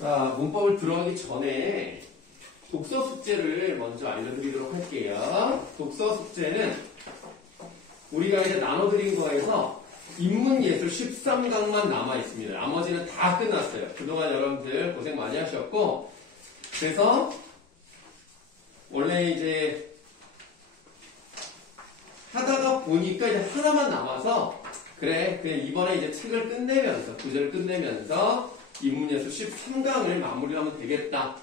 자, 문법을 들어가기 전에 독서 숙제를 먼저 알려드리도록 할게요. 독서 숙제는 우리가 이제 나눠드린 거에서 인문예술 13강만 남아있습니다. 나머지는 다 끝났어요. 그동안 여러분들 고생 많이 하셨고, 그래서 원래 이제 하다가 보니까 이제 하나만 남아서 그냥 이번에 이제 책을 끝내면서, 구절을 끝내면서 인문예술 13강을 마무리하면 되겠다.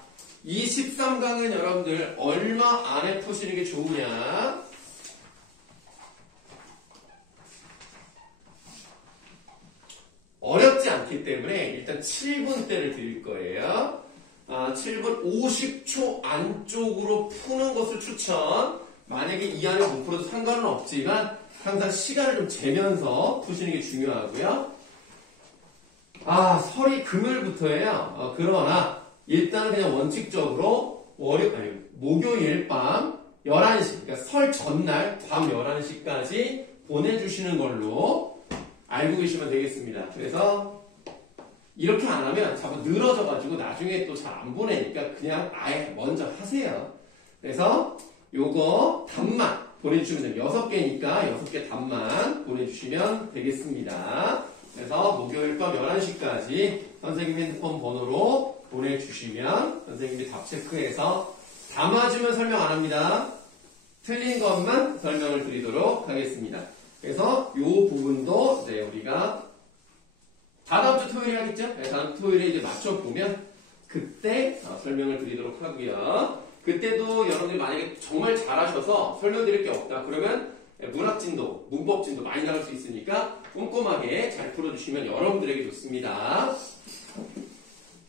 이 13강은 여러분들 얼마 안에 푸시는 게 좋으냐? 어렵지 않기 때문에 일단 7분대를 드릴 거예요. 7분 50초 안쪽으로 푸는 것을 추천. 만약에 이 안에 못 풀어도 상관은 없지만 항상 시간을 좀 재면서 푸시는 게 중요하고요. 설이 금요일부터예요. 그러나 일단은 그냥 원칙적으로 목요일 밤 11시, 그러니까 설 전날 밤 11시까지 보내주시는 걸로 알고 계시면 되겠습니다. 그래서 이렇게 안 하면 자꾸 늘어져가지고 나중에 또 잘 안 보내니까 그냥 아예 먼저 하세요. 그래서 요거 답만 보내주시면 돼요. 6개니까 6개 답만 보내주시면 되겠습니다. 그래서 목요일 밤 11시까지 선생님 핸드폰 번호로 보내주시면 선생님이 답 체크해서 다 맞으면 설명 안 합니다. 틀린 것만 설명을 드리도록 하겠습니다. 그래서 이 부분도 이제 우리가 다음 주 토요일에 하겠죠? 네, 다음 토요일에 이제 맞춰보면 그때 설명을 드리도록 하고요. 그때도 여러분들이 만약에 정말 잘하셔서 설명드릴 게 없다. 그러면 문학진도, 문법진도 많이 나갈 수 있으니까 꼼꼼하게 잘 풀어주시면 여러분들에게 좋습니다.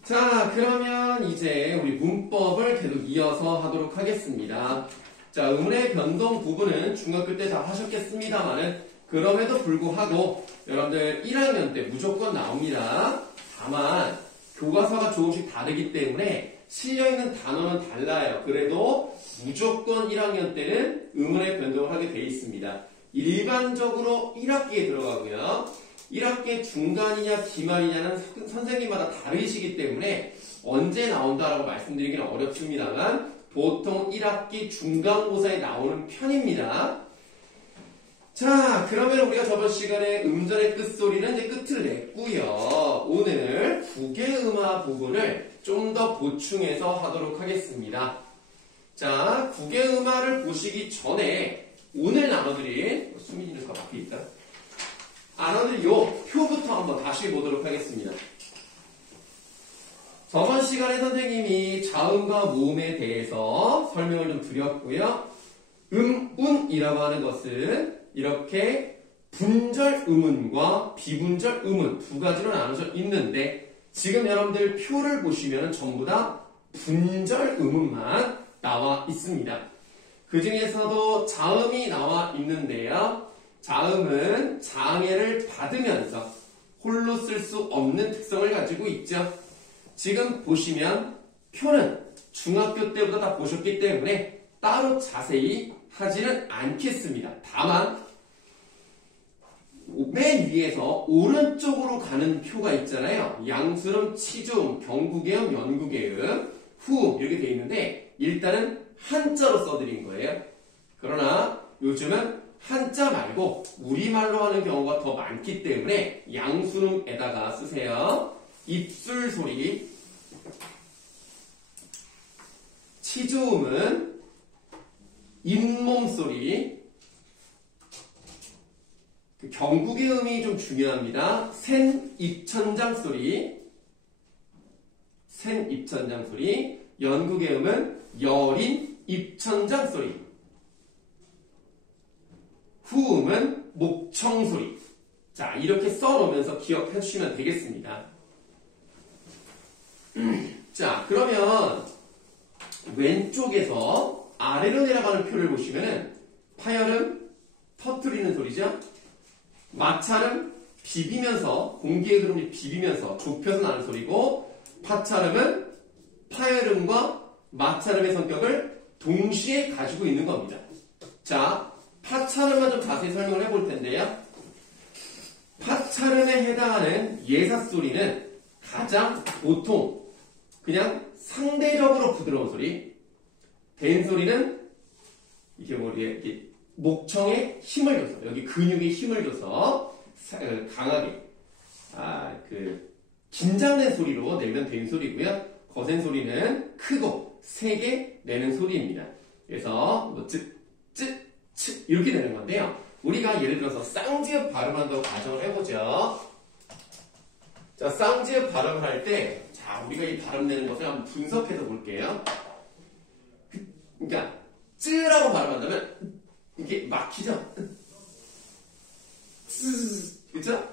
자, 그러면 이제 우리 문법을 계속 이어서 하도록 하겠습니다. 자, 음의 변동 부분은 중학교 때 다 하셨겠습니다만은 그럼에도 불구하고 여러분들 1학년 때 무조건 나옵니다. 다만 교과서가 조금씩 다르기 때문에 실려있는 단어는 달라요. 그래도 무조건 1학년 때는 음의 변동을 하게 돼 있습니다. 일반적으로 1학기에 들어가고요. 1학기 중간이냐 기말이냐는 선생님마다 다르시기 때문에 언제 나온다라고 말씀드리기는 어렵습니다만 보통 1학기 중간고사에 나오는 편입니다. 자, 그러면 우리가 저번 시간에 음절의 끝소리는 이제 끝을 냈고요. 오늘 국외음화 부분을 좀 더 보충해서 하도록 하겠습니다. 자, 국외음화를 보시기 전에 오늘 나눠드린 수민이는 거 앞에 있다. 나눠드린 요 표부터 한번 다시 보도록 하겠습니다. 저번 시간에 선생님이 자음과 모음에 대해서 설명을 좀 드렸고요. 운이라고 하는 것은 이렇게 분절 음운과 비분절 음운 두 가지로 나눠져 있는데 지금 여러분들 표를 보시면 전부 다 분절 음운만 나와 있습니다. 그 중에서도 자음이 나와 있는데요. 자음은 장애를 받으면서 홀로 쓸 수 없는 특성을 가지고 있죠. 지금 보시면 표는 중학교 때부터 다 보셨기 때문에 따로 자세히 하지는 않겠습니다. 다만 맨 위에서 오른쪽으로 가는 표가 있잖아요. 양수음, 치조음, 경구계음, 연구계음, 후음 이렇게 되어 있는데 일단은 한자로 써드린 거예요. 그러나 요즘은 한자 말고 우리말로 하는 경우가 더 많기 때문에 양수음에다가 쓰세요. 입술 소리, 치조음은 잇몸 소리, 경구계음이 좀 중요합니다. 센 입천장 소리, 센 입천장 소리, 연구계음은 여린 입천장 소리, 후음은 목청 소리. 자, 이렇게 써놓으면서 기억해 주시면 되겠습니다. 자, 그러면 왼쪽에서 아래로 내려가는 표를 보시면은 파열음 터뜨리는 소리죠. 마찰음 비비면서 공기의 흐름이 비비면서 좁혀서 나는 소리고 파찰음은 파열음과 마찰음의 성격을 동시에 가지고 있는 겁니다. 자, 파찰음만 좀 자세히 설명을 해볼 텐데요. 파찰음에 해당하는 예사소리는 가장 보통 그냥 상대적으로 부드러운 소리. 된소리는 이게 이렇게 목청에 힘을 줘서, 여기 근육에 힘을 줘서 강하게 긴장된 소리로 내면 된소리고요. 거센 소리는 크고 세게 내는 소리입니다. 그래서 뭐 쯔 이렇게 내는 건데요. 우리가 예를 들어서 쌍지읍 발음한다고 가정을 해보죠. 자, 쌍지읍 발음을 할 때, 자, 우리가 이 발음 내는 것을 한번 분석해서 볼게요. 그러니까 쯔라고 발음한다면 이게 막히죠? 그쵸?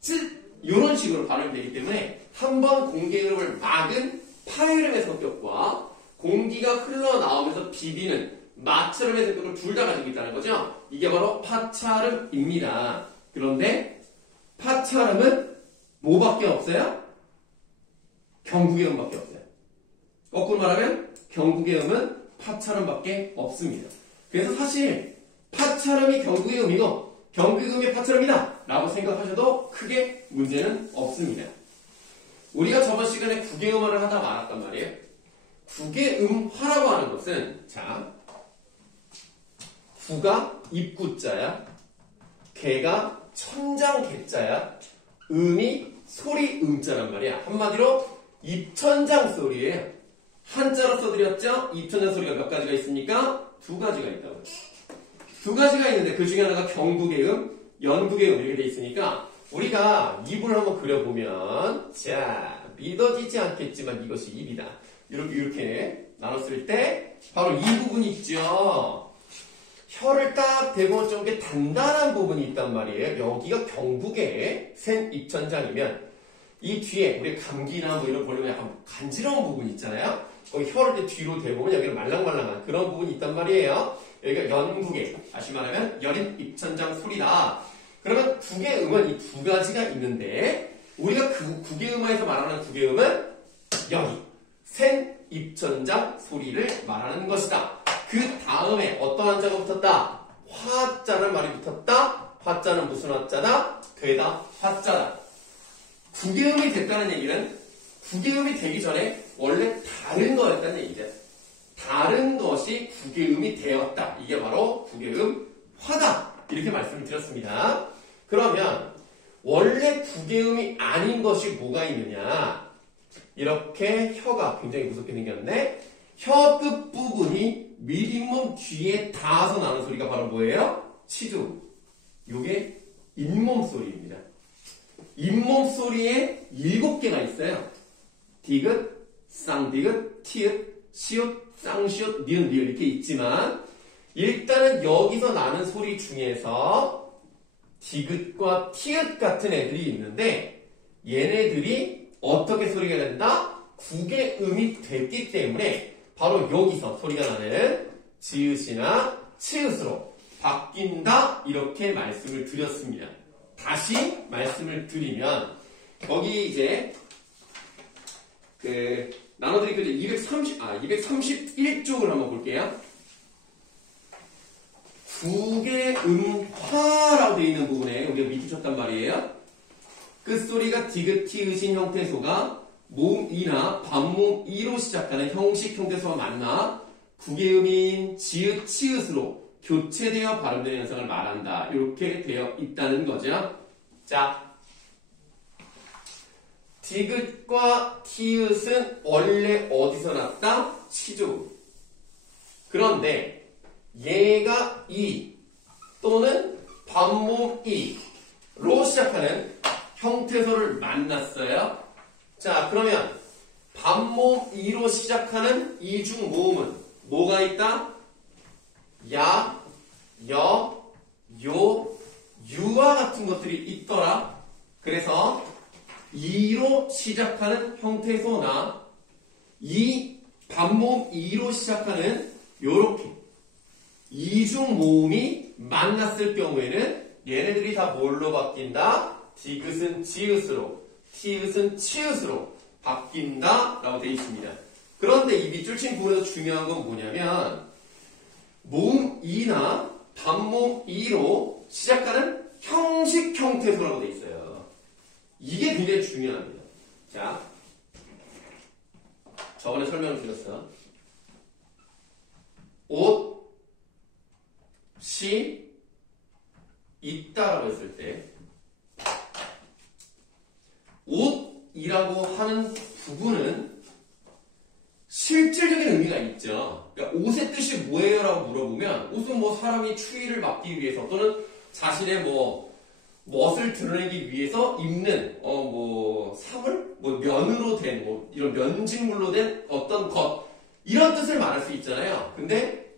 쯔 이런 식으로 발음이 되기 때문에 한번 공기흡을 막은 파이름의 성격과 공기가 흘러나오면서 비비는 마찰음의 성격을 둘 다 가지고 있다는 거죠. 이게 바로 파찰음입니다. 그런데 파찰음은 뭐밖에 없어요? 경국의 음밖에 없어요. 거꾸로 말하면 경국의 음은 파찰음밖에 없습니다. 그래서 사실 파찰음이 경국의 음이고 경국의 음이 파찰음이다 라고 생각하셔도 크게 문제는 없습니다. 우리가 저번 시간에 국외음화를 하다 말았단 말이에요. 국외음화라고 하는 것은, 자, 구가 입구자야, 개가 천장개자야, 음이 소리 음자란 말이야. 한마디로 입천장 소리예요. 한자로 써드렸죠? 입천장 소리가 몇 가지가 있습니까? 두 가지가 있다고요. 두 가지가 있는데 그 중에 하나가 경국의 음, 연국의 음 이렇게 돼 있으니까 우리가 입을 한번 그려보면, 자, 믿어지지 않겠지만 이것이 입이다. 이렇게 나눴을 때 바로 이 부분이 있죠. 혀를 딱 대고 좀 게 단단한 부분이 있단 말이에요. 여기가 경국의 센 입천장이면 이 뒤에 우리 감기나 뭐 이런 걸리면 약간 간지러운 부분이 있잖아요. 거기 혀를 뒤로 대보면 여기는 말랑말랑한 그런 부분이 있단 말이에요. 여기가 연국의, 다시 말하면 여린 입천장 소리다. 그러면 국외음은 이 두 가지가 있는데 우리가 그 국외음화에서 말하는 국외음은 여기 센 입천장 소리를 말하는 것이다. 그 다음에 어떤 한자가 붙었다? 화자는 말이 붙었다. 화자는 무슨 화자다? 되다 화자다. 국외음이 됐다는 얘기는 국외음이 되기 전에 원래 다른 거였다는 얘기죠. 다른 것이 국외음이 되었다. 이게 바로 국외음 화다. 이렇게 말씀을 드렸습니다. 그러면 원래 국외음이 아닌 것이 뭐가 있느냐? 이렇게 혀가 굉장히 무섭게 생겼는데 혀 끝부분이 밑잇몸 뒤에 닿아서 나는 소리가 바로 뭐예요? 치주. 요게 잇몸 소리입니다. 잇몸 소리에 7개가 있어요. 디귿, 쌍디귿, 티읕, 시읒, 쌍시읒, 니은, 리을 이렇게 있지만 일단은 여기서 나는 소리 중에서 디귿과 티읕 같은 애들이 있는데 얘네들이 어떻게 소리가 된다? 국외음이 됐기 때문에 바로 여기서 소리가 나는 지읒이나 치읒으로 바뀐다 이렇게 말씀을 드렸습니다. 다시 말씀을 드리면 거기 이제 나눠드린 그 231쪽을 한번 볼게요. 국외음화라고 되어 있는 부분에 우리가 밑줄 쳤단 말이에요. 끝소리가 디귿, 티읕인 형태소가 모음이나 반모음이로 시작하는 형식 형태소와 만나 국외음인 지읒, 치읒으로 교체되어 발음되는 현상을 말한다. 이렇게 되어 있다는 거죠. 자, 디귿과 티읕은 원래 어디서 났다? 치조. 그런데 얘가 이 또는 반모음 이로 시작하는 형태소를 만났어요. 자, 그러면 반모음 이로 시작하는 이중 모음은 뭐가 있다? 야, 여, 요, 유와 같은 것들이 있더라. 그래서 이로 시작하는 형태소나 이 반모음 이로 시작하는 요렇게 이중 모음이 만났을 경우에는 얘네들이 다 뭘로 바뀐다? 디귿은 지읒으로, 티읒은 치읒으로 바뀐다 라고 되어 있습니다. 그런데 이 밑줄 친 부분에서 중요한 건 뭐냐면 모음 이나 반모음 이로 시작하는 형식 형태소라고 되어 있어요. 이게 굉장히 중요합니다. 자, 저번에 설명을 드렸어. 옷이 있다라고 했을 때 옷이라고 하는 부분은 실질적인 의미가 있죠. 그러니까 옷의 뜻이 뭐예요? 라고 물어보면 옷은 뭐 사람이 추위를 막기 위해서 또는 자신의 멋을 드러내기 위해서 입는 사물? 면으로 된 이런 면직물로 된 어떤 것 이런 뜻을 말할 수 있잖아요. 근데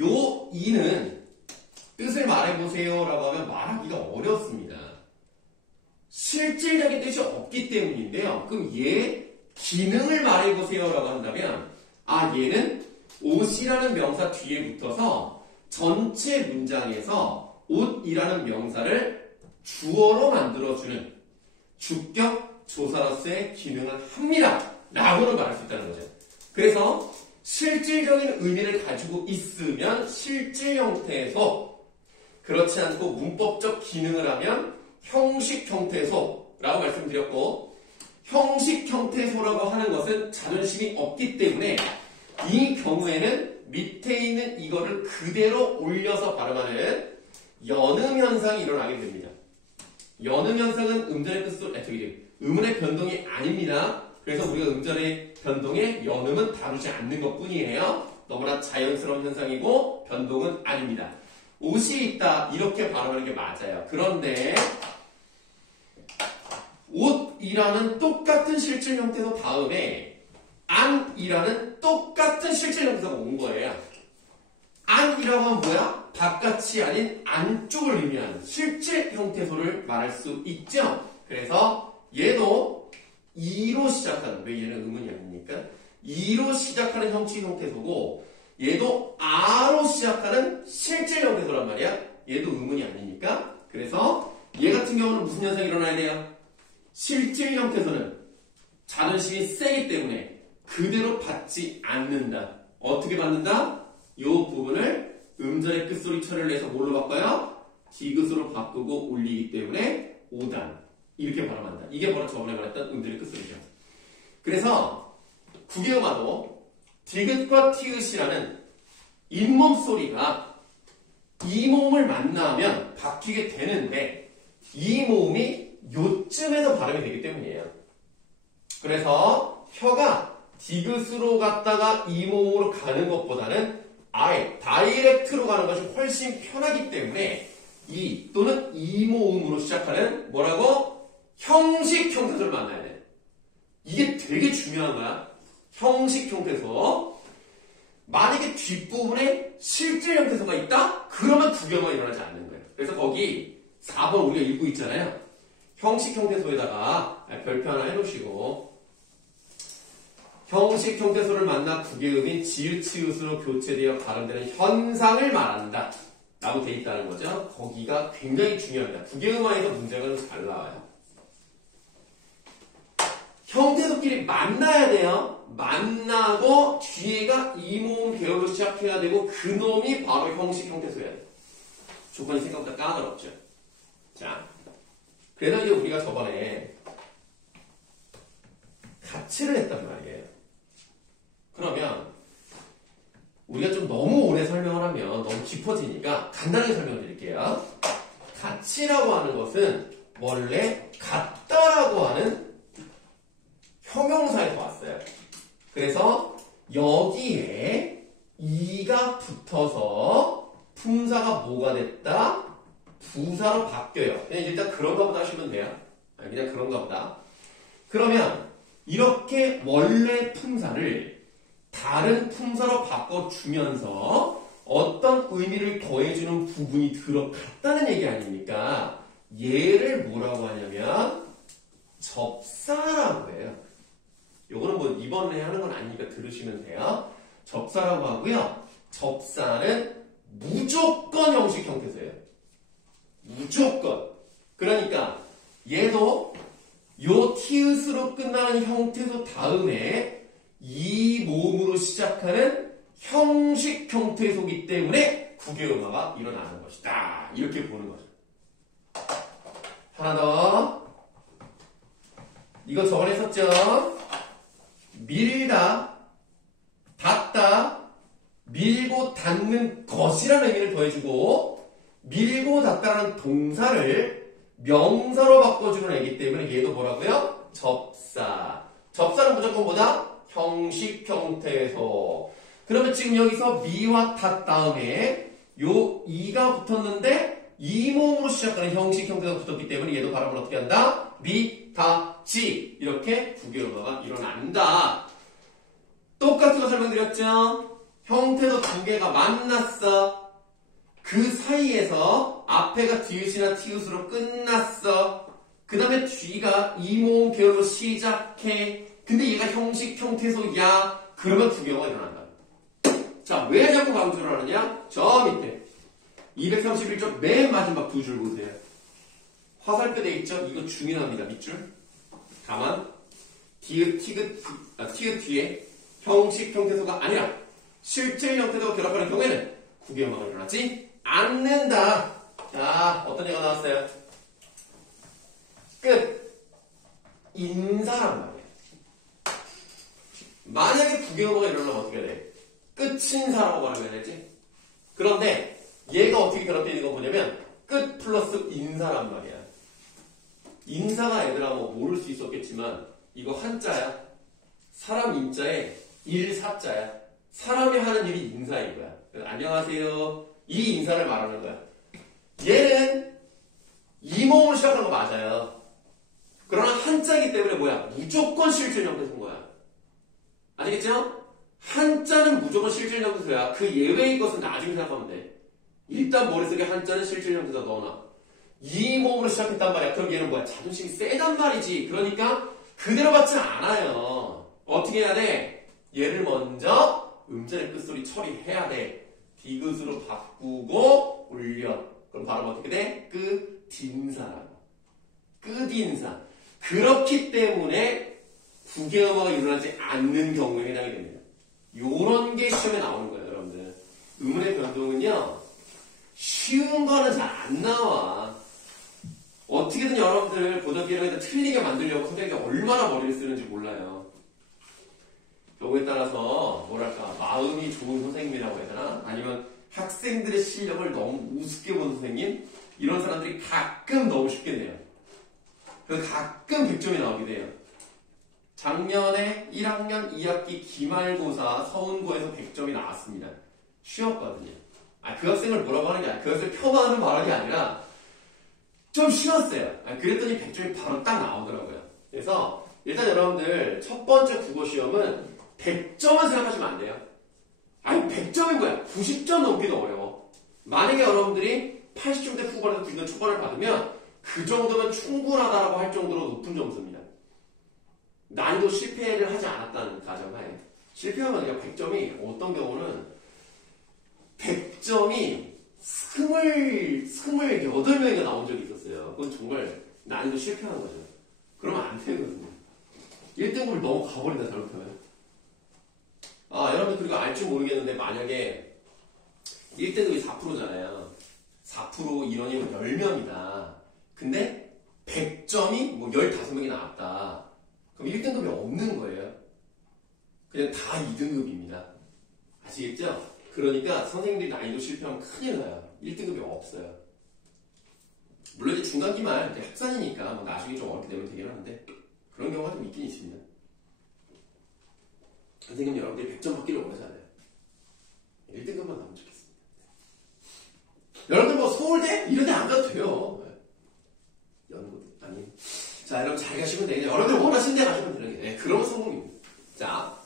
요 이는 뜻을 말해보세요 라고 하면 말하기가 어렵습니다. 실질적인 뜻이 없기 때문인데요. 그럼 얘 기능을 말해보세요 라고 한다면 얘는 옷이라는 명사 뒤에 붙어서 전체 문장에서 옷이라는 명사를 주어로 만들어주는 주격 조사로서의 기능을 합니다 라고는 말할 수 있다는 거죠. 그래서 실질적인 의미를 가지고 있으면 실질 형태에서, 그렇지 않고 문법적 기능을 하면 형식 형태소라고 말씀드렸고, 형식 형태소라고 하는 것은 자존심이 없기 때문에 이 경우에는 밑에 있는 이거를 그대로 올려서 발음하는 연음 현상이 일어나게 됩니다. 연음 현상은 음운의 변동이 아닙니다. 그래서 우리가 음절의 변동에 연음은 다루지 않는 것 뿐이에요. 너무나 자연스러운 현상이고 변동은 아닙니다. 옷이 있다 이렇게 발음하는 게 맞아요. 그런데 옷이라는 똑같은 실질 형태소 다음에 안이라는 똑같은 실질 형태소가 온 거예요. 안이라고 하면 뭐야? 바깥이 아닌 안쪽을 의미하는 실질 형태소를 말할 수 있죠. 그래서 얘도 이로 시작하는, 왜 얘는 음운이 아닙니까? 이로 시작하는 형식 형태소고 얘도 아로 시작하는 실질 형태소란 말이야. 얘도 음운이 아니니까. 그래서 얘 같은 경우는 무슨 현상이 일어나야 돼요? 실질 형태소는 자존심이 세기 때문에 그대로 받지 않는다. 어떻게 받는다? 이 부분을 음절의 끝소리 처리를 해서 뭘로 바꿔요? 디귿으로 바꾸고 올리기 때문에 5단. 이렇게 발음한다. 이게 바로 저번에 말했던 음절의 끝소리죠. 그래서 국외음화도 디귿과 티읕이라는 잇몸 소리가 이 모음을 만나면 바뀌게 되는데 이 모음이 요쯤에서 발음이 되기 때문이에요. 그래서 혀가 디귿으로 갔다가 이 모음으로 가는 것보다는 아예 다이렉트로 가는 것이 훨씬 편하기 때문에 이 또는 이 모음으로 시작하는 뭐라고? 형식 형태소를 만나야 돼. 이게 되게 중요한 거야. 형식 형태소. 만약에 뒷부분에 실질 형태소가 있다? 그러면 국외음화 일어나지 않는 거예요. 그래서 거기 4번 우리가 읽고 있잖아요. 형식 형태소에다가 별표 하나 해놓으시고 형식 형태소를 만나 국외음인 지읒치읒으로 교체되어 발음되는 현상을 말한다 라고 돼 있다는 거죠. 거기가 굉장히 중요합니다. 국외음화에서 문제가 좀 잘 나와요. 형태소끼리 만나야 돼요. 만나고 뒤에가 이모음 계열로 시작해야 되고 그놈이 바로 형식 형태소야 돼. 조건이 생각보다 까다롭죠. 자, 그래서 이제 우리가 저번에 가치를 했단 말이에요. 그러면 우리가 좀 너무 오래 설명을 하면 너무 깊어지니까 간단하게 설명을 드릴게요. 가치라고 하는 것은 원래 같다라고 하는 형용사에서 왔어요. 그래서 여기에 이가 붙어서 품사가 뭐가 됐다? 부사로 바뀌어요. 그냥 일단 그런가 보다 하시면 돼요. 그냥 그런가 보다. 그러면 이렇게 원래 품사를 다른 품사로 바꿔주면서 어떤 의미를 더해주는 부분이 들어갔다는 얘기 아닙니까? 얘를 뭐라고 하냐면 접사라고 해요. 요거는 뭐 이번에 하는 건 아니니까 들으시면 돼요. 접사라고 하고요. 접사는 무조건 형식 형태소예요. 무조건. 그러니까 얘도 요 티읕으로 끝나는 형태소 다음에 이 모음으로 시작하는 형식 형태소이기 때문에 국외음화가 일어나는 것이다. 이렇게 보는 거죠. 하나 더. 이거 저번에 했었죠? 밀다, 밀고 닫는 것이라는 의미를 더해주고 밀고 닫다라는 동사를 명사로 바꿔주는 애기 때문에 얘도 뭐라고요? 접사. 접사는 무조건 뭐다? 형식 형태에서. 그러면 지금 여기서 미와 탓 다음에 요 이가 붙었는데 이모음으로 시작하는 형식 형태가 붙었기 때문에 얘도 발음을 어떻게 한다? 미, 다, 지 이렇게 두 개의 음화가 일어난다. 똑같은 거 설명드렸죠? 형태도 두 개가 만났어. 그 사이에서 앞에가 디귿이나 티귿으로 끝났어. 그 다음에 뒤가 이모음 계열로 시작해. 근데 얘가 형식 형태에서 야. 그러면 두 개가 일어난다. 자, 왜 자꾸 강조를 하느냐? 저 밑에 231쪽 맨 마지막 두 줄 보세요. 화살표 돼 있죠? 이거 중요합니다. 밑줄. 다만 디귿, 티귿 뒤에 형식 형태소가 아니라 실질 형태소가 결합하는 경우에는 구개음화가 일어나지 않는다. 자, 어떤 얘기가 나왔어요? 끝. 인사란 말이에요. 만약에 구개음화가 일어나면 어떻게 해야 돼? 끝인사라고 말하면 되지. 그런데 얘가 어떻게 결합되어 있는 거 보냐면 끝 플러스 인사란 말이야. 인사가 얘들아 뭐 모를 수 있었겠지만 이거 한자야. 사람 인자에 일사자야. 사람이 하는 일이 인사인 거야. 안녕하세요. 이 인사를 말하는 거야. 얘는 이모음으로 시작하는 거 맞아요. 그러나 한자이기 때문에 뭐야? 무조건 실질 형태소인 거야. 아시겠죠? 한자는 무조건 실질 형태소야. 그 예외의 것은 나중에 생각하면 돼. 일단 머릿속에 한자는 실질 형태소 넣어놔. 이모음으로 시작했단 말이야. 그럼 얘는 뭐야? 자존심이 세단 말이지. 그러니까 그대로 받지 않아요. 어떻게 해야 돼? 얘를 먼저 음절의 끝소리 처리해야 돼. 디귿으로 바꾸고 올려. 그럼 발음 어떻게 돼? 끝인사라고. 끝인사. 그렇기 때문에 구개음화가 일어나지 않는 경우에 해당이 됩니다. 요런 게 시험에 나오는 거예요, 여러분들. 음운의 변동은요, 쉬운 거는 잘 안 나와. 어떻게든 여러분들 보더기를 틀리게 만들려고 선생님이 얼마나 머리를 쓰는지 몰라요. 경우에 따라서 뭐랄까 마음이 좋은 선생님이라고 해야 되나? 아니면 학생들의 실력을 너무 우습게 본 선생님? 이런 사람들이 가끔 너무 쉽게 내요. 그래서 가끔 100점이 나오게 돼요. 작년에 1학년 2학기 기말고사 서운고에서 100점이 나왔습니다. 쉬웠거든요. 그 학생을 뭐라고 하는 게 아니라 그 학생을 폄하하는 발언이 아니라 좀 쉬웠어요. 그랬더니 100점이 바로 딱 나오더라고요. 그래서 일단 여러분들 첫 번째 국어 시험은 100점만 생각하시면 안 돼요. 100점인 거야. 90점 넘기도 어려워. 만약에 여러분들이 80점대 후반에서 90점 초반을 받으면 그 정도면 충분하다라고 할 정도로 높은 점수입니다. 난이도 실패를 하지 않았다는 가정하에. 실패하면 그냥 100점이 어떤 경우는 100점이 28명이 나온 적이 있었어요. 그건 정말 난이도 실패한 거죠. 그러면 안 되거든요. 1등급을 너무 가버린다, 잘못하면. 여러분들 그리고 알줄 모르겠는데 만약에 1등급이 4%잖아요. 4% 인원이면 10명이다. 근데 100점이 뭐 15명이 나왔다. 그럼 1등급이 없는 거예요. 그냥 다 2등급입니다. 아시겠죠? 그러니까 선생님들이 난이도 실패하면 큰일 나요. 1등급이 없어요. 물론 이제 중간기말 이제 합산이니까 뭐 나중에 좀 어렵게 되면 되긴 하는데 그런 경우가 좀 있긴 있습니다. 선생님 여러분들이 100점 받기를 원하잖아요. 1등급만 나오면 좋겠습니다. 여러분들 뭐 서울대? 이런 데 안 가도 돼요. 연고대? 아니. 자, 여러분 잘 가시면 되겠네요. 여러분들 원하시는 데 가시면 되는 게 그런 성공입니다. 자,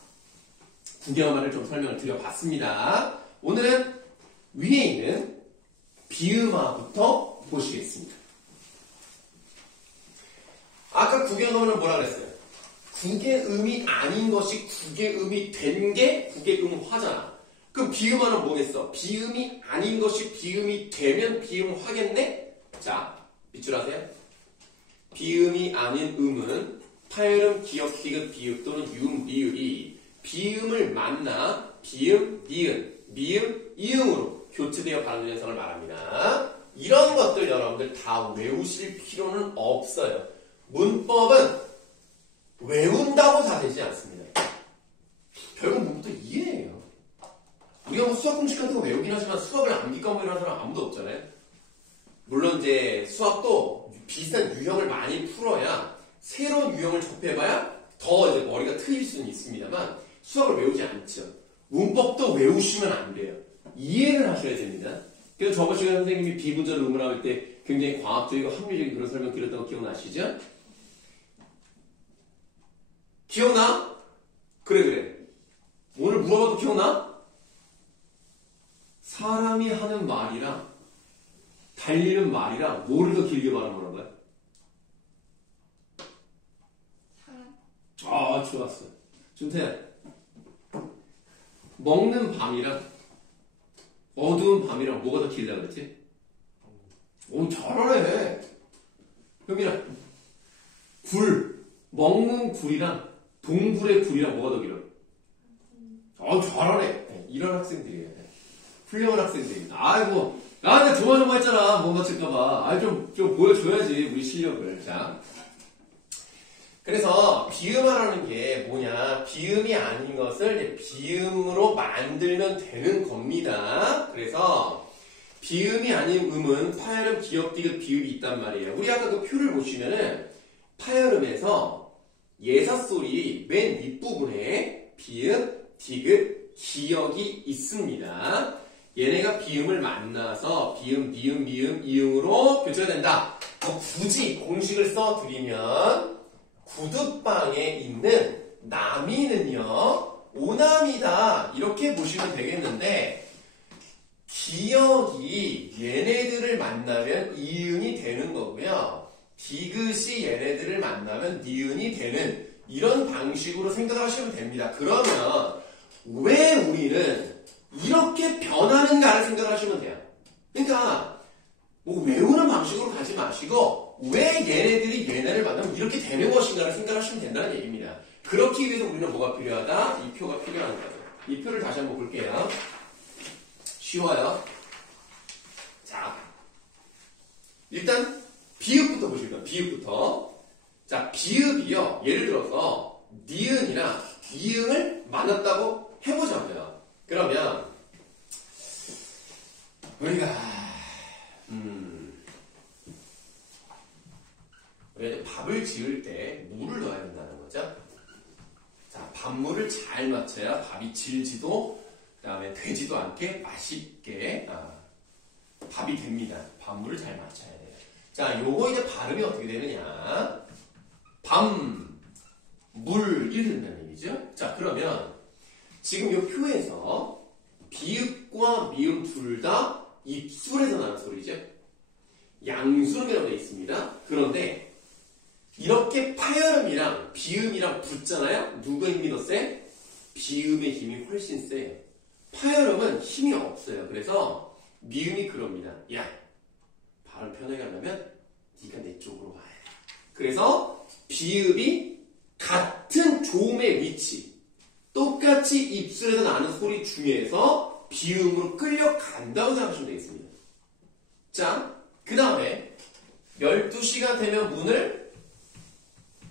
구개음화를 좀 설명을 드려봤습니다. 오늘은 위에 있는 비음화부터 보시겠습니다. 아까 구개음화는 뭐라 그랬어요? 구개음이 아닌 것이 구개음이 된 게 구개음화잖아. 그럼 비음화는 뭐겠어? 비음이 아닌 것이 비음이 되면 비음화겠네? 자, 밑줄 하세요. 비음이 아닌 음은 파열음, 기역, 디귿, 비읍 또는 유음, 미읍이 비음을 만나 비음, 니은, 미음, 이음으로 교체되어 발음되는 현상을 말합니다. 이런 것들 여러분들 다 외우실 필요는 없어요. 문법은 외운다고 다 되지 않습니다. 결국 문법도 이해해요. 우리가 뭐 수학 새로운 유형을 접해봐야 더 이제 머리가 트일 수는 있습니다만 수학을 외우지 않죠. 문법도 외우시면 안 돼요. 이해를 하셔야 됩니다. 그래서 저번 시간에 선생님이 비분절 의문할 때 굉장히 과학적이고 합리적인 그런 설명 드렸던 거 기억나시죠? 기억나? 그래. 오늘 물어봐도 기억나? 사람이 하는 말이랑 달리는 말이랑 뭐를 더 길게 말하는 거야? 사람. 아, 좋았어. 준태야. 먹는 밤이랑 어두운 밤이랑 뭐가 더 길다 그랬지? 오, 잘하네. 효민아. 먹는 굴이랑 동굴의 굴이랑 뭐가 더 길어? 잘하네. 네, 이런 학생들이에요. 네. 훌륭한 학생들입니다. 아이고, 내가 조마조마했잖아. 못 맞힐까봐. 좀 보여줘야지, 우리 실력을. 자. 그래서 비음화라는 게 뭐냐? 비음이 아닌 것을 이제 비음으로 만들면 되는 겁니다. 그래서 비음이 아닌 음은 파열음, 기역, 디귿, 비읍이 있단 말이에요. 우리 아까 그 표를 보시면은 파열음에서 예사소리 맨 윗부분에 비읍, 디귿, 기역이 있습니다. 얘네가 비음을 만나서 비음, 비음, 미음, 이음으로 교체가 된다. 굳이 공식을 써드리면 구두방에 있는 남이는요, 오남이다. 이렇게 보시면 되겠는데, 기역이 얘네들을 만나면 이은이 되는 거고요. 디귿이 얘네들을 만나면 니은이 되는 이런 방식으로 생각을 하시면 됩니다. 그러면 왜 우리는 이렇게 변하는가를 생각을 하시면 돼요. 그러니까 뭐 외우는 방식으로 가지 마시고 왜 얘네들이 얘네를 만나면 이렇게 되는 것인가를 생각하시면 된다는 얘기입니다. 그렇기 위해서 우리는 뭐가 필요하다? 이 표가 필요한 거죠. 이 표를 다시 한번 볼게요. 쉬워요. 자, 일단 비읍부터 보실까요? 비읍부터. 자, 비읍이요. 예를 들어서 니은이랑 이응을 만났다고 해보자고요. 그러면 우리가 밥을 지을 때 물을 넣어야 된다는 거죠. 자, 밥물을 잘 맞춰야 밥이 질지도 그다음에 되지도 않게 맛있게 밥이 됩니다. 밥물을 잘 맞춰야 돼요. 자, 요거 이제 발음이 어떻게 되느냐? 물 이렇게 된다는 얘기죠. 자, 그러면 지금 요 표에서 비읍과 미음 둘 다 입술에서 나는 소리죠. 양수음이라고 되어 있습니다. 그런데 이렇게 파열음이랑 비음이랑 붙잖아요. 누가 힘이 더 세? 비음의 힘이 훨씬 세요. 파열음은 힘이 없어요. 그래서 미음이 그럽니다. 야, 발음 편하게 하려면 네가 내 쪽으로 와야 돼. 그래서 비읍이 같은 조음의 위치, 똑같이 입술에서 나는 소리 중에서 비음으로 끌려간다고 생각하시면 되겠습니다. 자, 그 다음에 12시가 되면 문을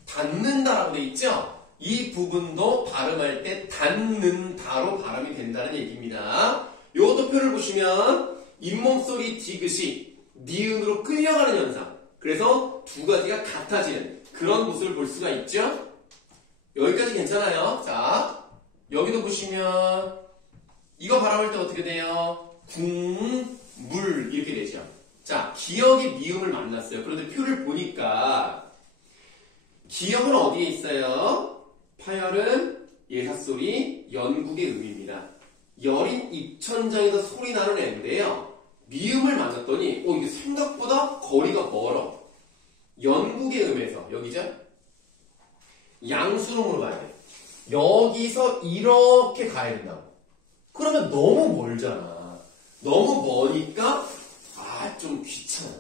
닫는다라고 돼 있죠? 이 부분도 발음할 때 닫는다로 발음이 된다는 얘기입니다. 요것도 표를 보시면 잇몸소리 디귿이 니은으로 끌려가는 현상. 그래서 두 가지가 같아지는 그런 모습을 볼 수가 있죠? 여기까지 괜찮아요. 자, 여기도 보시면 이거 발음할 때 어떻게 돼요? 국물 이렇게 되죠. 자, 기역이 미음을 만났어요. 그런데 표를 보니까 기역은 어디에 있어요? 파열은 예사소리, 연국의 음입니다. 여린 입천장에서 소리 나는 애인데요. 미음을 맞았더니 이게 생각보다 거리가 멀어. 연국의 음에서 여기죠? 양수음으로 가야 돼. 여기서 이렇게 가야 된다고. 그러면 너무 멀잖아. 너무 머니까 좀 귀찮아.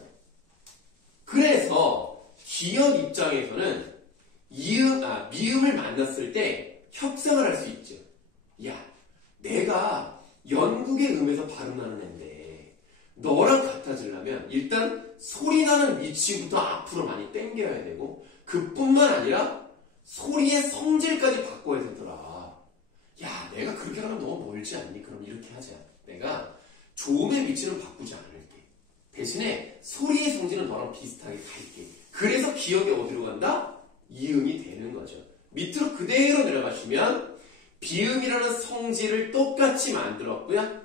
그래서 기역 입장에서는 미음을 만났을 때 협상을 할 수 있죠. 야, 내가 연국의 음에서 발음하는 애인데 너랑 같아지려면 일단 소리 나는 위치부터 앞으로 많이 당겨야 되고 그뿐만 아니라 소리의 성질까지 바꿔야 되더라. 야, 내가 그렇게 하면 너무 멀지 않니? 그럼 이렇게 하자. 내가 조음의 위치는 바꾸지 않을게. 대신에 소리의 성질은 너랑 비슷하게 갈게. 그래서 기억이 어디로 간다? 그대로 내려가시면 비음이라는 성질을 똑같이 만들었고요.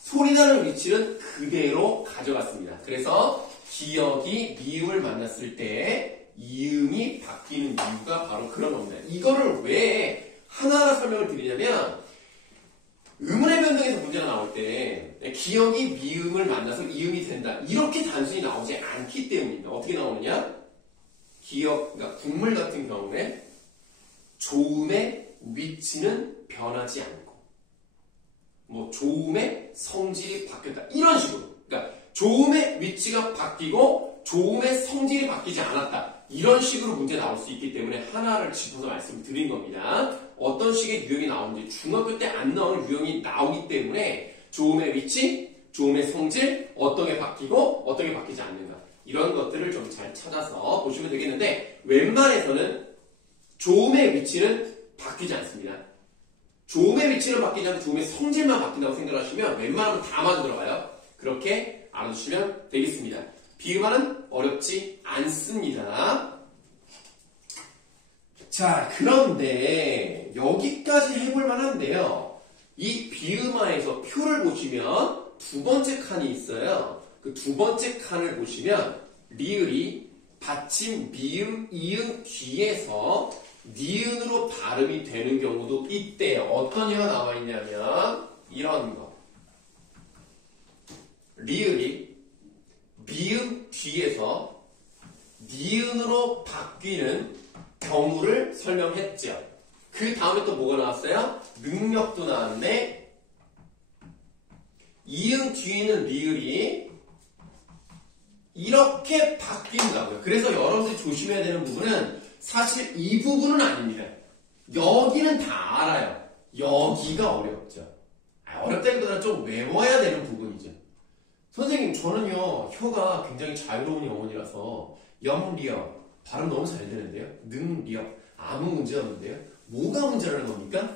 소리나는 위치는 그대로 가져갔습니다. 그래서 기역이 미음을 만났을 때 이음이 바뀌는 이유가 바로 그런 겁니다. 이거를 왜 하나하나 설명을 드리냐면 의문의 변동에서 문제가 나올 때 기역이 미음을 만나서 이음이 된다. 이렇게 단순히 나오지 않기 때문입니다. 어떻게 나오느냐? 기역, 그러니까 국물 같은 경우에 조음의 위치는 변하지 않고 뭐 조음의 성질이 바뀌었다. 이런 식으로. 그러니까 조음의 위치가 바뀌고 조음의 성질이 바뀌지 않았다. 이런 식으로 문제 나올 수 있기 때문에 하나를 짚어서 말씀을 드린 겁니다. 어떤 식의 유형이 나오는지 중학교 때 안 나오는 유형이 나오기 때문에 조음의 위치, 조음의 성질, 어떤 게 바뀌고 어떤 게 바뀌지 않는가. 이런 것들을 좀 잘 찾아서 보시면 되겠는데 웬만해서는 조음의 위치는 바뀌지 않습니다. 조음의 위치는 바뀌지 않고 조음의 성질만 바뀐다고 생각하시면 웬만하면 다 맞아 들어가요. 그렇게 알아두시면 되겠습니다. 비음화는 어렵지 않습니다. 자, 그런데 여기까지 해볼 만한데요. 이 비음화에서 표를 보시면 두 번째 칸이 있어요. 그 두 번째 칸을 보시면 리을이 받침 미음, 이음 뒤에서 니은으로 발음이 되는 경우도 있대요. 어떤 예가 나와 있냐면 이런 거. 리을이 미음 뒤에서 니은으로 바뀌는 경우를 설명했죠. 그 다음에 또 뭐가 나왔어요? 능력도 나왔는데 이음 뒤에 있는 리을이 이렇게 바뀐다고요. 그래서 여러분들이 조심해야 되는 부분은 사실 이 부분은 아닙니다. 여기는 다 알아요. 여기가 어렵죠. 어렵다기보다는 좀 외워야 되는 부분이죠. 선생님, 저는요, 혀가 굉장히 자유로운 영혼이라서 염리역, 발음 너무 잘 되는데요. 능리역, 아무 문제 없는데요. 뭐가 문제라는 겁니까?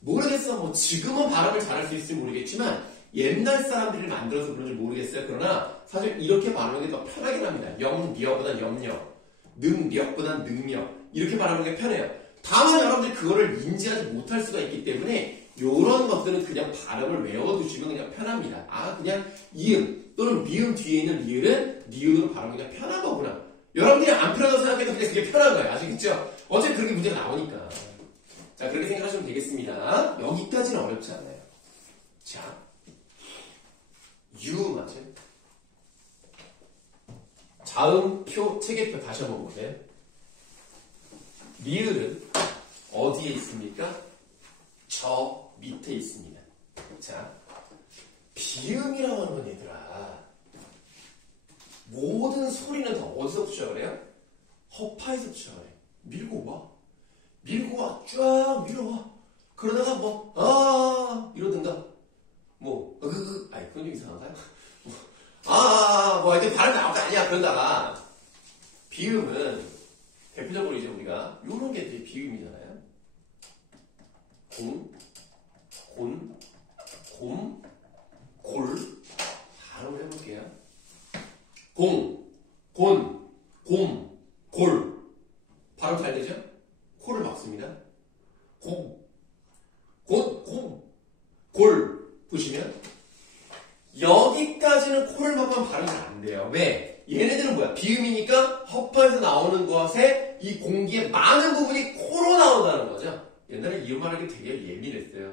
모르겠어. 뭐 지금은 발음을 잘할 수 있을지 모르겠지만 옛날 사람들이 만들어서 그런지 모르겠어요. 그러나 사실 이렇게 발음하는 게 더 편하긴 합니다. 염리역보단 염력, 능력보단 능력 이렇게 발음하는 게 편해요. 다만 여러분들 그거를 인지하지 못할 수가 있기 때문에 이런 것들은 그냥 발음을 외워두시면 그냥 편합니다. 아, 그냥 이음 또는 미음 뒤에 있는 리을은 니은으로 발음하기가 편한 거구나. 여러분들이 안 편하다고 생각해도 그냥 그게 편한 거예요. 아시겠죠? 어차피 그렇게 문제가 나오니까. 자, 그렇게 생각하시면 되겠습니다. 여기까지는 어렵지 않아요. 자, 유 맞아요? 자음표, 체계표 다시 한번 보세요. 리을은 어디에 있습니까? 저 밑에 있습니다. 자, 비음이라고 하는 건 얘들아, 모든 소리는 다 어디서 시작을 해요? 허파에서 시작을 해. 밀고 와. 밀고 와. 쫙 밀어와. 그러다가 뭐, 이러든가. 뭐, 아니, 그건 좀 이상한가요? 뭐, 이렇게 발음이 나올 거 아니야. 그러다가, 비음은, 대표적으로 이제 우리가, 요런 게 이제 비음이잖아요. 곰, 골. 바로 해볼게요. 골. 발음 잘 되죠? 코를 막습니다. 골. 보시면, 여기까지는 코를 막으면 발음이 안 돼요. 왜? 얘네들은 뭐야? 비음이니까 헛파에서 나오는 것에 이 공기의 많은 부분이 코로 나온다는 거죠. 옛날에 이음 말하기 되게 예민했어요.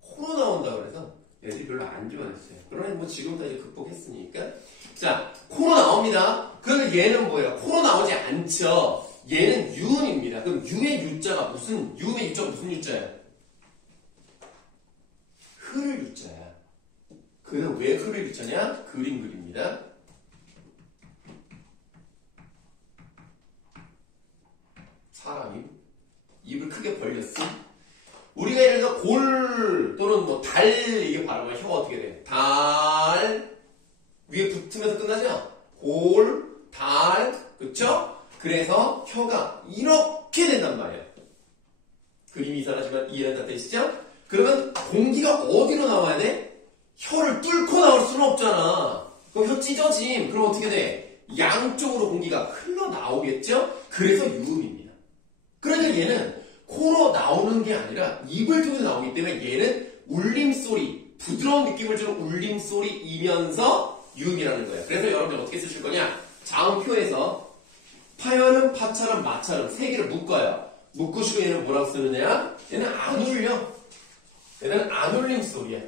코로 나온다 그래서 애들이 별로 안 좋아했어요. 그러나 뭐 지금도 이제 극복했으니까. 자, 코로 나옵니다. 그러면 얘는 뭐예요? 코로 나오지 않죠. 얘는 유음입니다. 그럼 유의 유자가 유음의 유자가 무슨 유자예요? 흐를 유자야. 그래서 왜 흐를 유자냐? 그림 그립니다. 사람이 입을 크게 벌렸음. 우리가 예를 들어 골 또는 뭐 달 이게 발음하면 혀가 어떻게 돼? 달 위에 붙으면서 끝나죠? 골, 달, 그쵸? 그래서 혀가 이렇게 된단 말이에요. 그림이 이상하지만 이해는 다 되시죠? 그러면 공기가 어디로 나와야 돼? 혀를 뚫고 나올 수는 없잖아. 그럼 혀 찢어짐. 그럼 어떻게 돼? 양쪽으로 공기가 흘러나오겠죠? 그래서 유음입니다. 그러니까 얘는 코로 나오는 게 아니라 입을 통해서 나오기 때문에 얘는 울림소리, 부드러운 느낌을 주는 울림소리이면서 유음이라는 거예요. 그래서 여러분들 어떻게 쓰실 거냐? 자음표에서 파열음, 파찰음, 마찰음 세 개를 묶어요. 묶으시고 얘는 뭐라고 쓰느냐? 얘는 안 울려. 얘는 안 울림 소리야.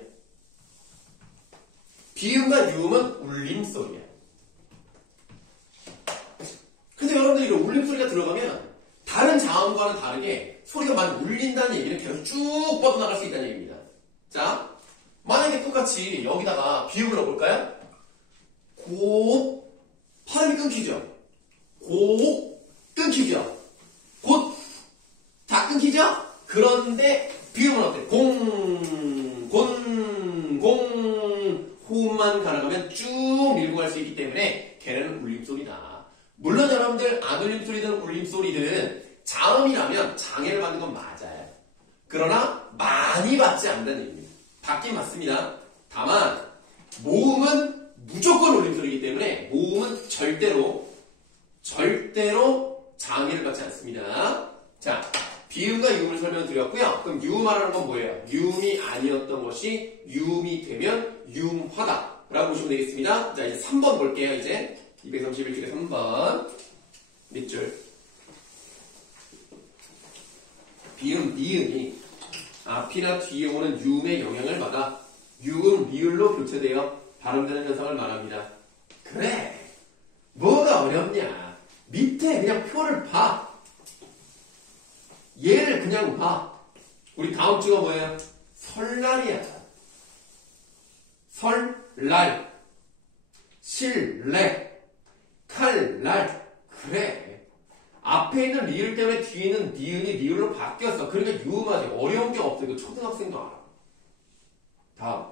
비음과 유음은 울림 소리야. 근데 여러분들 이런 울림 소리가 들어가면 다른 자음과는 다르게 소리가 많이 울린다는 얘기는 계속 쭉 뻗어나갈 수 있다는 얘기입니다. 자, 만약에 똑같이 여기다가 비음을 넣어볼까요? 고, 발음이 끊기죠? 고, 끊기죠? 곧, 다 끊기죠? 그런데 비음은 어때? 공, 곤, 공, 호흡만 가능하면 쭉 밀고 갈 수 있기 때문에 걔네는 울림소리다. 물론 여러분들 안 울림소리든 울림소리든 자음이라면 장애를 받는 건 맞아요. 그러나 많이 받지 않는다는 얘기입니다. 받긴 맞습니다. 다만 모음은 무조건 울림소리이기 때문에 모음은 절대로 장애를 받지 않습니다. 자, 비음과 유음을 설명드렸고요. 그럼 유음하라는 건 뭐예요? 유음이 아니었던 것이 유음이 되면 유음화다 라고 보시면 되겠습니다. 자, 이제 3번 볼게요. 이제 231쪽에 3번 밑줄. 비음, 니은이 앞이나 뒤에 오는 유음의 영향을 받아 유음, 리을로 교체되어 발음되는 현상을 말합니다. 그래, 뭐가 어렵냐? 밑에 그냥 표를 봐. 얘를 그냥 봐. 우리 다음 주가 뭐예요? 설날이야. 설날, 실내, 칼날. 그래, 앞에 있는 리을 때문에 뒤에 있는 니은이 리을로 바뀌었어. 그러니까 유음하지. 어려운 게 없어. 이거 초등학생도 알아. 다음,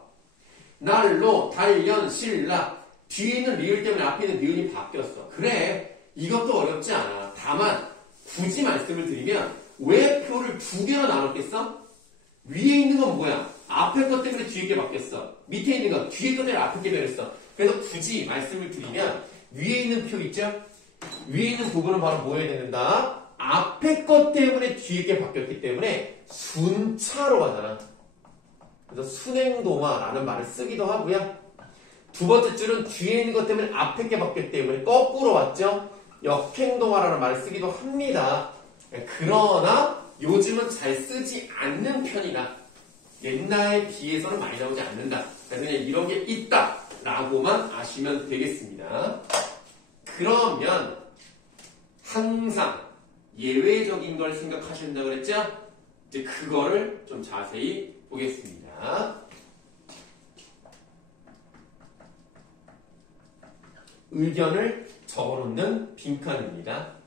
날로, 단연, 신라. 뒤에 있는 리을 때문에 앞에 있는 니은이 바뀌었어. 그래, 이것도 어렵지 않아. 다만 굳이 말씀을 드리면 왜 표를 두 개나 나눴겠어? 위에 있는 건 뭐야? 앞에 것 때문에 뒤에 게 바뀌었어. 밑에 있는 건 뒤에 것 때문에 앞에 게 변했어. 그래서 굳이 말씀을 드리면 위에 있는 표 있죠? 위에 있는 부분은 바로 뭐 해야 된다? 앞에 것 때문에 뒤에 게 바뀌었기 때문에 순차로 가잖아. 그래서 순행동화라는 말을 쓰기도 하고요. 두 번째 줄은 뒤에 있는 것 때문에 앞에 게 바뀌었기 때문에 거꾸로 왔죠? 역행동화라는 말을 쓰기도 합니다. 그러나 요즘은 잘 쓰지 않는 편이다. 옛날에 비해서는 많이 나오지 않는다. 그래서 그냥 이런 게 있다 라고만 아시면 되겠습니다. 그러면 항상 예외적인 걸 생각하신다고 그랬죠? 이제 그거를 좀 자세히 보겠습니다. 의견을 적어놓는 빈칸입니다.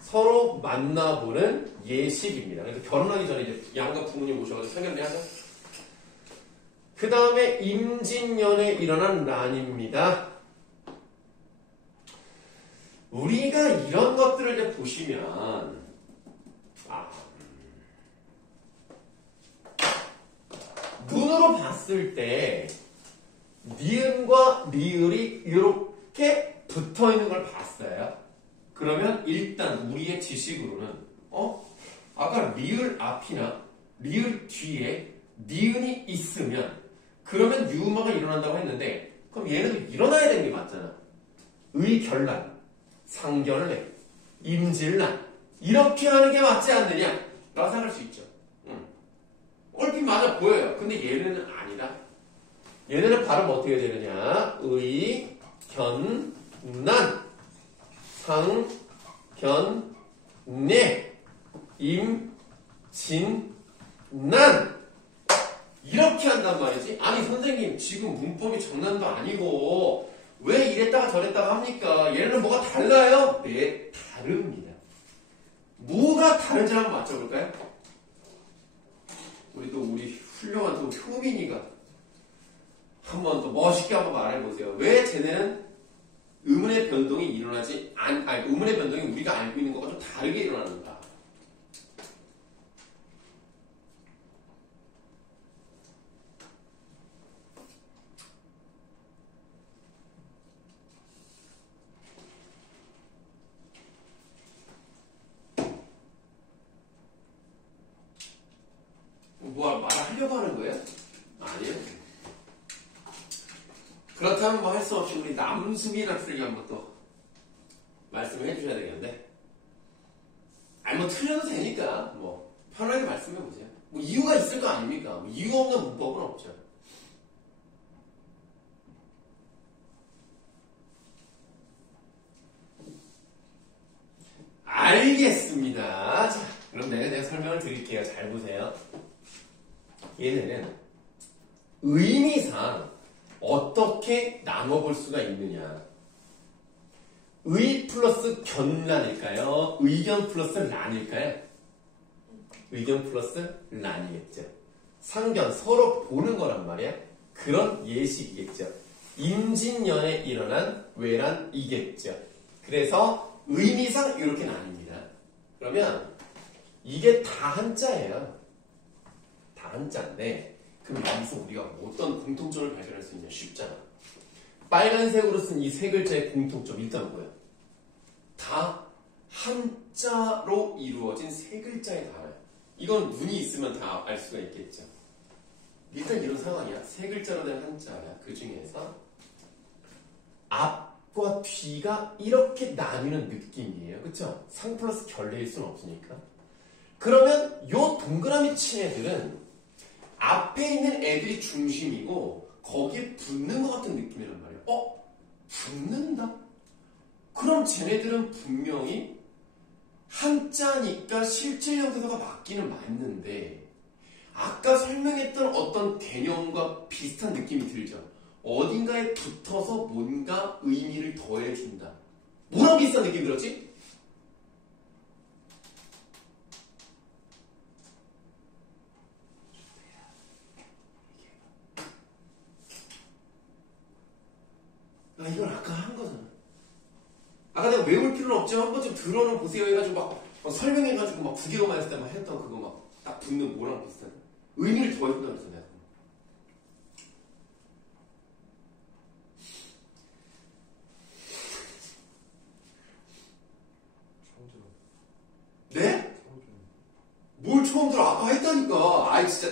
서로 만나보는 예식입니다. 그러니까 결혼하기 전에 이제 양가 부모님 모셔가지고 상견례 하죠. 그 다음에 임진년에 일어난 난입니다. 우리가 이런 것들을 이제 보시면 눈으로 봤을 때 니은과 리을이 이렇게 붙어있는 걸 봤어요. 그러면 일단 우리의 지식으로는 아까 리을 앞이나 리을 뒤에 니은이 있으면 그러면 유음화가 일어난다고 했는데 그럼 얘는 일어나야 되는 게 맞잖아. 의결난, 상견례, 임질난 이렇게 하는 게 맞지 않느냐 라고 생각할 수 있죠. 얼핏 맞아 보여요. 근데 얘네는 아니다. 얘네는 발음 어떻게 되느냐? 의, 견, 난, 상, 견, 내, 임, 진, 난 이렇게 한단 말이지. 아니 선생님 지금 문법이 장난도 아니고 왜 이랬다가 저랬다가 합니까? 얘네는 뭐가 달라요? 네, 다릅니다. 뭐가 다른지 한번 맞춰볼까요? 우리 훌륭한 또 효민이가 한번 또 멋있게 한번 말해보세요. 왜 쟤네는 음운의 변동이 일어나지 음운의 변동이 우리가 알고 있는 것과 좀 다르게 일어나는가? 그렇다면 뭐 할 수 없이 우리 남수빈 학생이 한번 또 말씀을 해주셔야 되겠는데. 아니 뭐 틀려도 되니까 뭐 편하게 말씀해 보세요. 뭐 이유가 있을 거 아닙니까? 뭐 이유 없는 문법은 없죠. 알겠습니다. 자, 그럼 내가 설명을 드릴게요. 잘 보세요. 얘네는 의미상 어떻게 나눠볼 수가 있느냐. 의 플러스 견란일까요? 의견 플러스 란일까요? 의견 플러스 란이겠죠. 상견, 서로 보는 거란 말이야. 그런 예식이겠죠. 임진년에 일어난 외란이겠죠. 그래서 의미상 이렇게 나뉩니다. 그러면 이게 다 한자예요. 다 한자인데 그럼 여기서 우리가 어떤 공통점을 발견할 수 있냐? 쉽잖아. 빨간색으로 쓴 이 세 글자의 공통점 일단 뭐야? 다 한자로 이루어진 세 글자의 단어야. 이건 눈이 있으면 다 알 수가 있겠죠. 일단 이런 상황이야. 세 글자로 된 한자야. 그 중에서 앞과 뒤가 이렇게 나뉘는 느낌이에요. 그쵸? 상 플러스 결례일 수는 없으니까. 그러면 요 동그라미 친 애들은 앞에 있는 애들이 중심이고 거기에 붙는 것 같은 느낌이란 말이에요. 붙는다? 그럼 쟤네들은 분명히 한자니까 실질형태가 맞기는 맞는데 아까 설명했던 어떤 개념과 비슷한 느낌이 들죠. 어딘가에 붙어서 뭔가 의미를 더해준다. 뭐랑 비슷한 느낌이 들었지? 이건 아까 한 거잖아. 아까 내가 외울 필요는 없지만 한 번쯤 들어는 보세요 해가지고 막 설명해가지고 막 국어만 했을 때 막 했던 그거 막 딱 붙는 뭐랑 비슷한 의미를 더해준다고 그랬잖아요. 네? 뭘 처음 들어? 아까 했다니까. 아이 진짜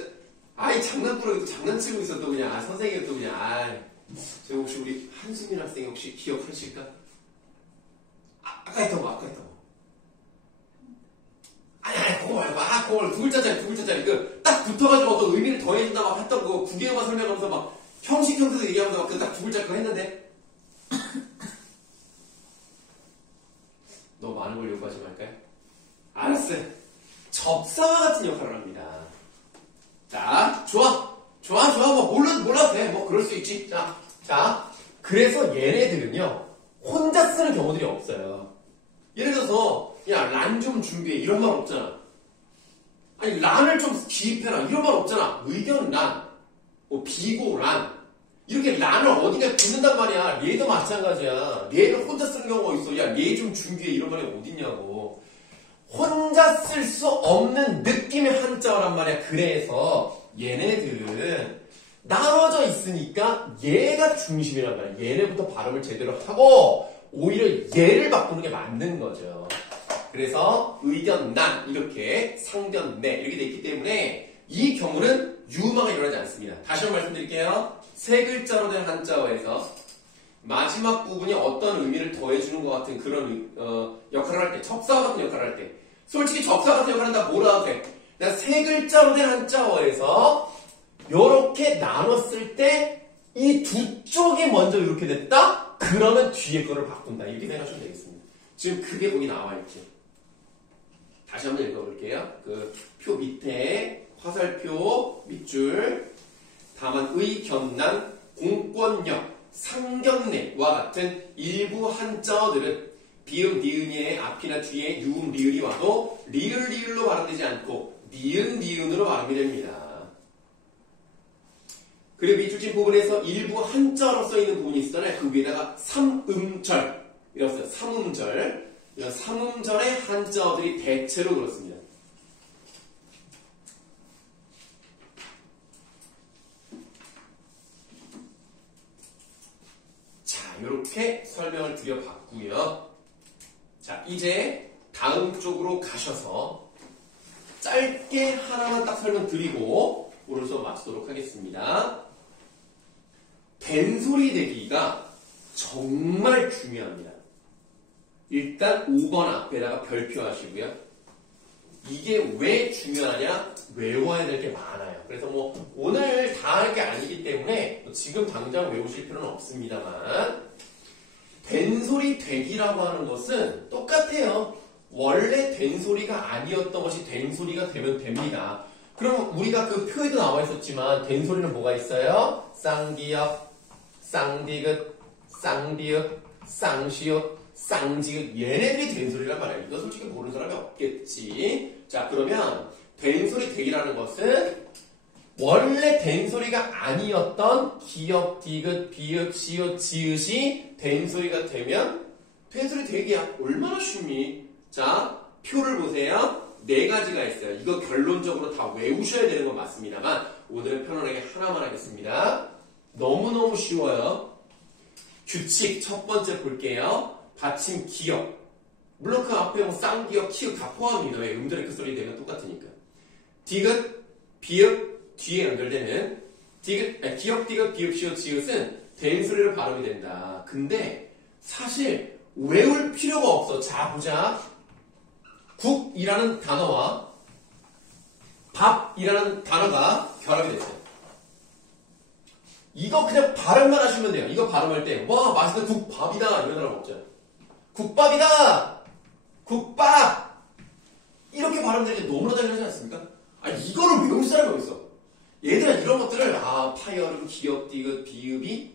장난꾸러기 또 장난치고 있었던 그냥 선생님이 또 그냥 제가 혹시 우리 한수민 학생이 혹시 기억하실까? 아까 했던 거. 아니, 그거 말고, 그걸 두 글자짜리. 딱 붙어가지고 어떤 의미를 더해준다 막 했던 거, 국외어만 설명하면서 막, 형식형태도 얘기하면서 막, 딱 두 글자 거 했는데. 너무 많은 걸 요구하지 말까요? 알았어요. 접사와 같은 역할을 합니다. 자, 좋아. 뭐, 몰라도 돼. 뭐, 그럴 수 있지. 자. 그래서 얘네들은요, 혼자 쓰는 경우들이 없어요. 예를 들어서, 야, 란 좀 준비해. 이런 말 없잖아. 아니, 란을 좀 기입해라. 이런 말 없잖아. 의견 란, 뭐, 비고 란. 이렇게 란을 어디에 붙는단 말이야. 얘도 마찬가지야. 얘를 혼자 쓰는 경우가 있어. 야, 얘 좀 준비해. 이런 말이 어딨냐고. 혼자 쓸 수 없는 느낌의 한자어란 말이야. 그래서 얘네들은 나눠져 있으니까 얘가 중심이란 말이야. 얘네부터 발음을 제대로 하고 오히려 얘를 바꾸는 게 맞는 거죠. 그래서 의견 난 이렇게 상견 내 이렇게 돼 있기 때문에 이 경우는 유마가 일어나지 않습니다. 다시 한번 말씀드릴게요. 세 글자로 된 한자어에서 마지막 부분이 어떤 의미를 더해주는 것 같은 그런 역할을 할 때, 접사와 같은 역할을 할 때, 솔직히 접사 같은 역할은 다 뭐라 돼? 내가 세 글자로 된 한자어에서 이렇게 나눴을 때 이 두 쪽이 먼저 이렇게 됐다? 그러면 뒤에 거를 바꾼다. 이렇게 생각하시면 되겠습니다. 지금 그게 거기 나와 있죠. 다시 한번 읽어볼게요. 그 표 밑에 화살표 밑줄 다만 의견난 공권력 상견례와 같은 일부 한자어들은 비음, 니은의 앞이나 뒤에 유음, 리을이 와도 리을, 리을로 발음되지 않고 니은, 니은으로 발음이 됩니다. 그리고 밑줄진 부분에서 일부 한자어로 써있는 부분이 있었잖아요. 그 위에다가 삼음절 이라고 써요. 삼음절. 이런 삼음절의 한자어들이 대체로 그렇습니다. 자, 이렇게 설명을 드려봤고요. 자, 이제 다음 쪽으로 가셔서 짧게 하나만 딱 설명드리고 오늘 수업 마치도록 하겠습니다. 된소리 대기가 정말 중요합니다. 일단 5번 앞에다가 별표 하시고요. 이게 왜 중요하냐? 외워야 될 게 많아요. 그래서 뭐 오늘 다 할 게 아니기 때문에 지금 당장 외우실 필요는 없습니다만 된소리 되기라고 하는 것은 똑같아요. 원래 된소리가 아니었던 것이 된소리가 되면 됩니다. 그럼 우리가 그 표에도 나와 있었지만 된소리는 뭐가 있어요? 쌍기역, 쌍디귿, 쌍비읍, 쌍시읍, 쌍지읒. 얘네들이 된소리란 말이에요. 이거 솔직히 모르는 사람이 없겠지. 자, 그러면 된소리 되기라는 것은 원래 된소리가 아니었던 기역, 디귿, 비읍, 시읒, 지읒이 된소리가 되면 된소리 되기야. 얼마나 쉽니? 자, 표를 보세요. 4가지가 있어요. 이거 결론적으로 다 외우셔야 되는 건 맞습니다만 오늘은 편안하게 하나만 하겠습니다. 너무너무 쉬워요. 규칙 첫 번째 볼게요. 받침 기역. 물론 그 앞에 뭐 쌍기역, 키읔 다 포함입니다. 왜? 음절의 그 소리 되면 똑같으니까. 디귿, 비읍 뒤에 연결되는 기역, 디귿, 비읍, 시읒, 지읒은 된소리로 발음이 된다. 근데 사실 외울 필요가 없어. 자, 보자. 국이라는 단어와 밥이라는 단어가 결합이 됐어요. 이거 그냥 발음만 하시면 돼요. 이거 발음할 때, 와, 맛있는 국밥이다. 이런 사람 없잖아요. 국밥이다! 국밥! 이렇게 발음되는 게 너무나 당연하지 않습니까? 아, 이거를 외울 사람이 어딨어? 얘들아, 이런 것들을, 파열음, 기역, 디귿, 비읍이,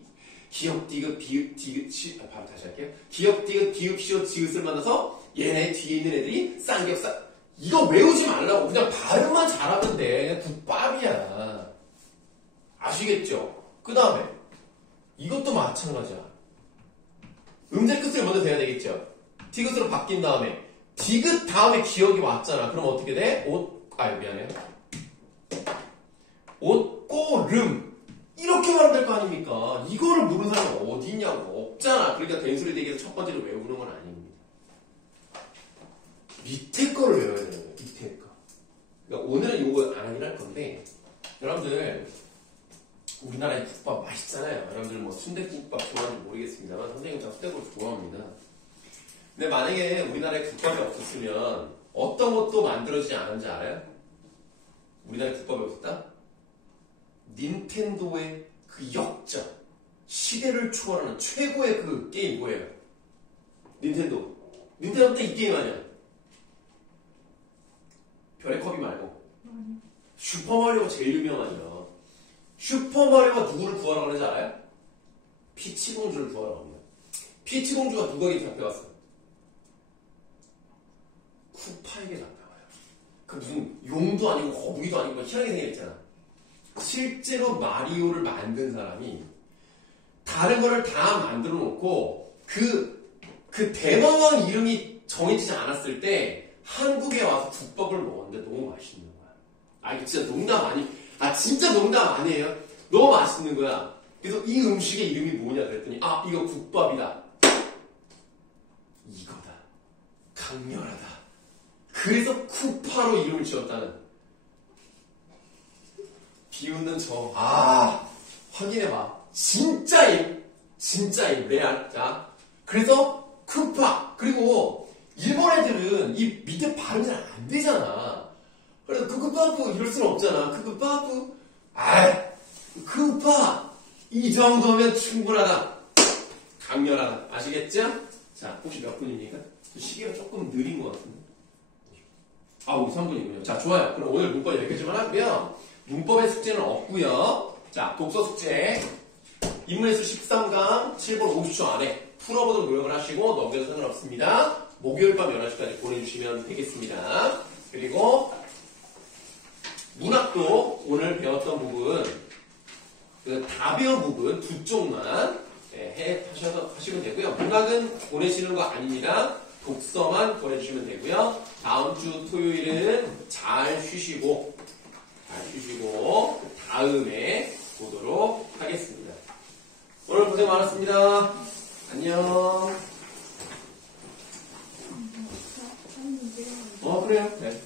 기역, 디귿, 비읍, 디귿, 바로 다시 할게요. 기역, 디귿, 비읍, 시읒, 지읒을 만나서 얘네 뒤에 있는 애들이 쌍기역, 이거 외우지 말라고. 그냥 발음만 잘하면 돼. 그냥 국밥이야. 아시겠죠? 그 다음에 이것도 마찬가지야. 음절 끝을 먼저 대야 되겠죠. 디귿으로 바뀐 다음에 디귿 다음에 기역이 왔잖아. 그럼 어떻게 돼? 미안해요. 옷꼬름 이렇게 말하면 될 거 아닙니까? 이거를 모르는 사람이 어디 있냐고. 없잖아. 그러니까 된소리 대기에서 첫 번째로 외우는 건 아닙니다. 밑에 거를 외워야 되는 거예요. 밑에 거. 그러니까 오늘은 이거 안 하긴 할 건데 여러분들 우리나라의 국밥 맛있잖아요. 여러분들 뭐 순댓국밥 좋아하는지 모르겠습니다만 선생님 다 순댓국을 좋아합니다. 근데 만약에 우리나라에 국밥이 없었으면 어떤 것도 만들어지지 않았는지 알아요? 우리나라에 국밥이 없었다? 닌텐도의 그 역전, 시대를 초월하는 최고의 그 게임 뭐예요? 닌텐도 때 이 게임 아니야? 별의 컵이 말고 슈퍼마리오가 제일 유명하죠. 슈퍼마리오가 누구를 구하라고 하는지 알아요? 피치공주를 구하라고 합니다. 피치공주가 누구에게 잡혀갔어? 쿠파에게 잡혀가요. 그 무슨 용도 아니고 거북이도 아니고 희한하게 생겼잖아. 실제로 마리오를 만든 사람이 다른 거를 다 만들어 놓고 그 대마왕 이름이 정해지지 않았을 때 한국에 와서 국밥을 먹었는데 너무 맛있는 거야. 이거 진짜 농담 아니, 진짜 농담 아니에요. 너무 맛있는 거야. 그래서 이 음식의 이름이 뭐냐 그랬더니 이거 국밥이다. 이거다. 강렬하다. 그래서 쿠파로 이름을 지었다는. 비웃는 저. 확인해봐. 진짜임. 레알. 자, 그래서 쿠파. 그리고 일본 애들은 이 밑에 발음이 잘 안 되잖아. 그래서 크크파프 이럴 수는 없잖아. 크크파프. 크파. 이 정도면 충분하다. 강렬하다. 아시겠죠? 자, 혹시 몇 분입니까? 시계가 조금 느린 것 같은데. 3분이군요. 자, 좋아요. 그럼 오늘 문법 여기까지만 하고요. 문법의 숙제는 없고요. 자, 독서 숙제. 인문예술 13강 7분 50초 안에 풀어보도록 노력을 하시고 넘겨도 상관없습니다. 목요일 밤 11시까지 보내주시면 되겠습니다. 그리고 문학도 오늘 배웠던 부분, 그 다 배운 부분 두 쪽만 하시면 되고요. 문학은 보내시는 거 아닙니다. 독서만 보내주시면 되고요. 다음 주 토요일은 잘 쉬시고 다음에 보도록 하겠습니다. 오늘 고생 많았습니다. 안녕. 그래요? 네.